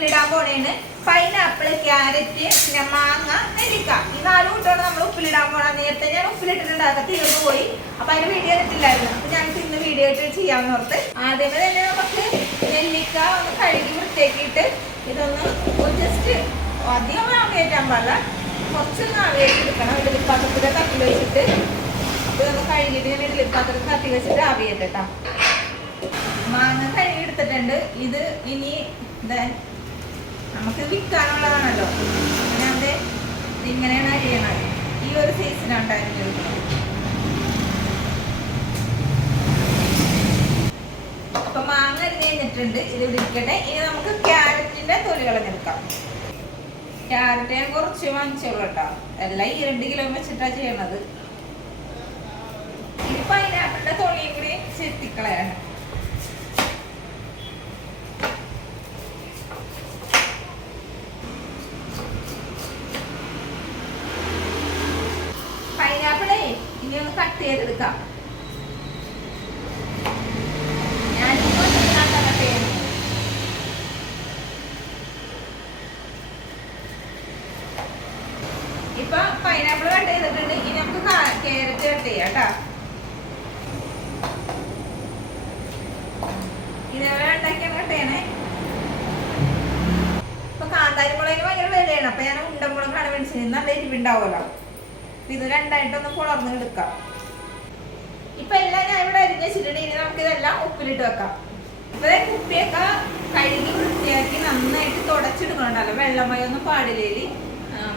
ഉപ്പിലിടാൻ പോണേണ്. Pineapple carrot പിന്നെ മാങ്ങ നെല്ലിക്ക. ഈ നാല് കൂട്ടോടെ നമ്മൾ ഉപ്പിലിടാൻ പോണ. നേരത്തെ ഞാൻ ഉപ്പിലിട്ടിട്ടുണ്ട്. അതൊക്കെ തീർന്നു പോയി. അപ്പൊ അതിന് വീഡിയോ എടുത്തില്ലായിരുന്നു. അപ്പൊ ഞാൻ ഇന്ന് വീഡിയോ ഇട്ട് ചെയ്യാമെന്ന് ഓർത്ത് ആദ്യമേ തന്നെ നമുക്ക് നെല്ലിക്ക ഒന്ന് കഴുകി വൃത്തിയാക്കിയിട്ട് ഇതൊന്ന് ജസ്റ്റ് അധികം ആവിയേറ്റാൻ പാടില്ല. കുറച്ചൊന്ന് ആവിയേറ്റ് എടുക്കണം. ഇഡലി പാത്രത്തിലെ തട്ടിൽ വെച്ചിട്ട്. അപ്പൊ ഇതൊന്ന് കഴുകിയിട്ട് ഞാൻ ഇഡലി പാത്രത്തിൽ തട്ടി വെച്ചിട്ട് ആവിയേറ്റ് മാങ്ങ കഴുകി എടുത്തിട്ടുണ്ട്. ഇത് ഇനി നമുക്ക് വിൽക്കാനുള്ളതാണല്ലോ അങ്ങനെ അത് ഇങ്ങനെയാണ് അരിയണത് ഈ ഒരു സൈസിലാണ് അപ്പൊ മാങ്ങ അരിഞ്ഞ് കഴിഞ്ഞിട്ടുണ്ട്. ഇത് വിളിക്കട്ടെ ഇനി നമുക്ക് ക്യാരറ്റിന്റെ തൊലി കളഞ്ഞെടുക്കാം ക്യാരറ്റ് ഞാൻ കുറച്ച് വാങ്ങിച്ചോളൂ കേട്ടോ. എല്ലാം ഈ രണ്ട് കിലോ വെച്ചിട്ടാണ് ചെയ്യണത്. കട്ട് ചെയ്തെടുക്കാം. ഇപ്പൊ പൈനാപ്പിൾ ചെയ്തിട്ടുണ്ട്. ഇനി നമുക്ക് കാരറ്റ് ചെയ്യാം ഇത് രണ്ടായിട്ടൊന്ന് പുളർന്ന് എടുക്കാം. ഇപ്പൊ എല്ലാം ഞാൻ ഇവിടെ അരിഞ്ഞ വെച്ചിട്ടുണ്ട്. നമുക്ക് ഇതെല്ലാം ഉപ്പിലിട്ട് വെക്കാം. ഇപ്പൊ കുപ്പിയൊക്കെ കഴുകി വൃത്തിയാക്കി നന്നായിട്ട് തുടച്ചെടുക്കണുണ്ടല്ലോ. വെള്ളമയൊന്നും പാടില്ലേലി.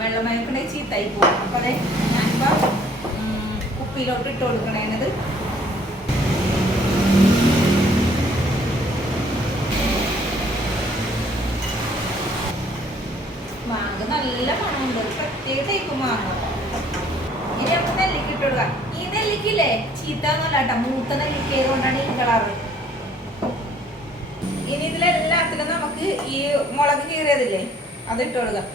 വെള്ളമയൊക്കെ ഉണ്ടെങ്കിൽ ചീത്തായി പോകും. അപ്പൊ അതെ ഞാനിപ്പോ കുപ്പിയിലോട്ട് ഇട്ട് കൊടുക്കണേനത് മാങ്ങ നല്ല മണമുണ്ട്. ഒരു പ്രത്യേക ടൈപ്പ് മാങ്ങ ഇനി നമുക്ക് നെല്ലിക്ക ഇട്ട് കൊടുക്കാം ഈ നെല്ലിക്കില്ലേ ചീത്ത എന്നല്ല കേട്ടോ. മൂത്ത നെല്ലിക്ക ആയതുകൊണ്ടാണ് ഈ കളറ്. ഇനി ഇതിലെല്ലാത്തിലും നമുക്ക് ഈ മുളക് കീറിയതില്ലേ? അത് ഇട്ട് കൊടുക്കാം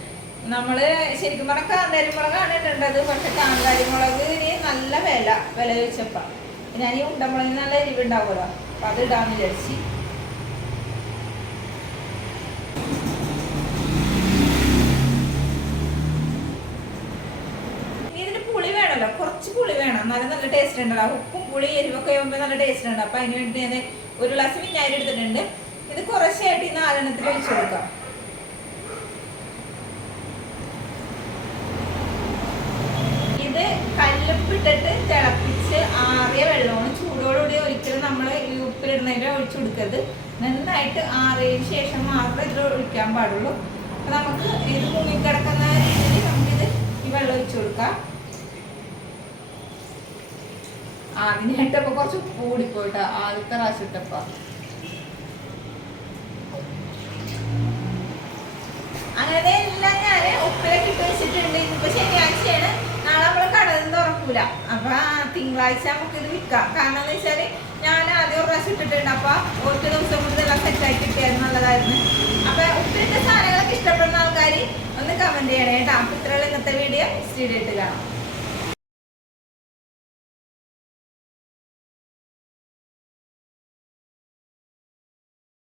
നമ്മൾ ശരിക്കും പറഞ്ഞാൽ കാന്താരി മുളകാണ് ഇടേണ്ടത്. പക്ഷെ കാന്താരി മുളകിന് നല്ല വില. വില ചോദിച്ചപ്പ. ഞാൻ ഈ ഉണ്ടമുളകിന് നല്ല എരിവുണ്ടാവുമല്ലോ. അപ്പൊ അത് ഇടാന്ന് വിചാരിച്ച്. കുറച്ച് പുളി വേണം. എന്നാലും നല്ല ടേസ്റ്റ് ഉണ്ടല്ലോ. ഉപ്പും പുളി എരിവൊക്കെ ആകുമ്പോൾ നല്ല ടേസ്റ്റ് ഉണ്ട്. അപ്പം അതിന് വേണ്ടി ഞാൻ ഒരു ഗ്ലാസ് വിനാഗിരി എടുത്തിട്ടുണ്ട്. ഇത് കുറച്ചായിട്ട് ഈ നാലെണ്ണത്തിൽ ഒഴിച്ചു കൊടുക്കാം. ഇത് കല്ലുപ്പിട്ടിട്ട് തിളപ്പിച്ച് ആറിയ വെള്ളമാണ്. ചൂടോടുകൂടി ഒരിക്കലും നമ്മൾ ഈ ഉപ്പിലിടുന്നതിന്റെ ഒഴിച്ചു കൊടുക്കരുത്. നന്നായിട്ട് ആറിയതിന് ശേഷം മാത്രമേ ഇത് ഒഴിക്കാൻ പാടുള്ളൂ. അപ്പം നമുക്ക് ഇത് മുങ്ങിക്കിടക്കുന്ന രീതിയിൽ നമുക്കിത് ഈ വെള്ളം ഒഴിച്ചു കൊടുക്കാം. ആദ്യമായിട്ടപ്പോ കുറച്ച് കൂടിപ്പോയിട്ട് ആദ്യത്തെ പ്രാവശ്യം ഇട്ടപ്പോ. അങ്ങനെ എല്ലാം ഞാൻ ഉപ്പിലൊക്കെ ഇട്ട് വെച്ചിട്ടുണ്ട്. ഇന്നിപ്പോ ശനിയാഴ്ചയാണ്. നാളെ നമ്മൾ കടലിൽ തുറക്കൂല അപ്പൊ തിങ്കളാഴ്ച നമുക്ക് ഇത് വിൽക്കാം. കാരണം എന്ന് വെച്ചാൽ ഞാൻ ആദ്യം ഒരു പ്രാവശ്യം ഇട്ടിട്ടുണ്ട്. അപ്പൊ ഒരു ദിവസം കൂടുതൽ ഇതെല്ലാം സെറ്റ് ആക്കി കിട്ടിയായിരുന്നു നല്ലതായിരുന്നു. അപ്പൊ ഉപ്പിലിട്ട സാധനങ്ങളൊക്കെ ഇഷ്ടപ്പെടുന്ന ആൾക്കാർ ഒന്ന് കമന്റ് ചെയ്യണേ കേട്ടോ. അപ്പൊ ഇത്രയുള്ള ഇന്നത്തെ വീഡിയോ സ്റ്റീഡിയിട്ട് കാണാം.